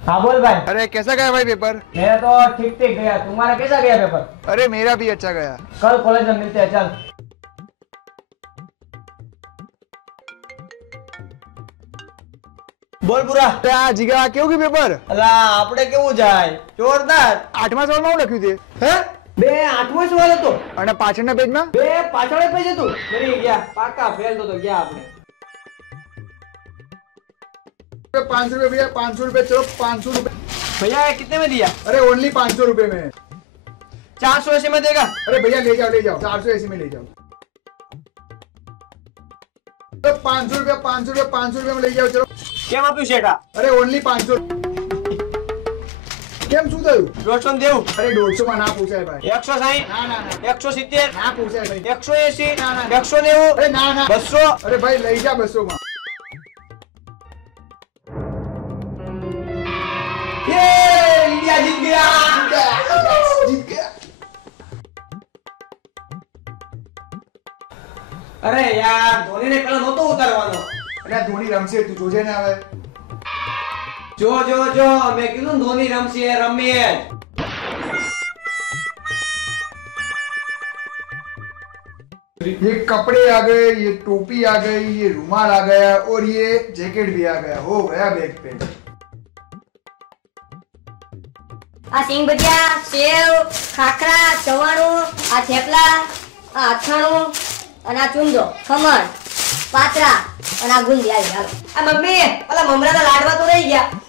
हाँ बोल भाई। अरे कैसा गया भाई पेपर? मेरा तो ठीक ठीक गया, तुम्हारा कैसा गया पेपर? अरे मेरा भी अच्छा गया। कल कॉलेज में मिलते हैं, चल। બોલ પૂરા। આ જીગા કેવું ગયું પેપર? અલા આપણે કેવું જાય જોરદાર। 8મા સવાલમાં હું લખ્યું છે? હે બે આઠમો સવાલ હતો અને પાછળના પેજમાં બે પાછળ પેજ હતું મરી ગયા પાકા ફેલ તો ગયા આપણે। 500 रुपए भैया, 500 रुपए। चलो 500 रुपए। भैया कितने में दिया? अरे ओनली 500 रुपए में। 480 में देगा? अरे भैया ले जाओ 480 में ले जाओ। तो 500 रुपए 500 रुपए 500 रुपए में ले जाओ। चलो કેમ આપ્યું શેઠા? अरे ओनली 500। કેમ શું થયું? 150 દેવું? અરે 150 માં ના પૂછાય ભાઈ। 160? ના ના ના 170? ના પૂછાય ભાઈ। 180? ના ના 190? અરે ના ના 200? અરે ભાઈ લઈ જા 200 માં। ये इंडिया जीत गया। જીત ગયા। अरे यार धोनी ने कल नહોતો ઉતારવાનો। અરે આ ધોની રમશે, તું જોજે ને હવે। જો જો જો મેં કીધું ને ધોની રમશે રમે। ये कपड़े आ गए, ये टोपी आ गई, ये रुमाल आ गया और ये जैकेट भी आ गया। हो गया बैग पे। आ सिंग भजिया, सेव, खाखरा, चवाणू, आ थेपला, आ અથાણું અને આ ચુંદો, ખમણ, પાતરા અને આ ગુંદી આવી હાલો। આ મમ્મી ઓલા મમરાના લાડવા તો રહી ગયા।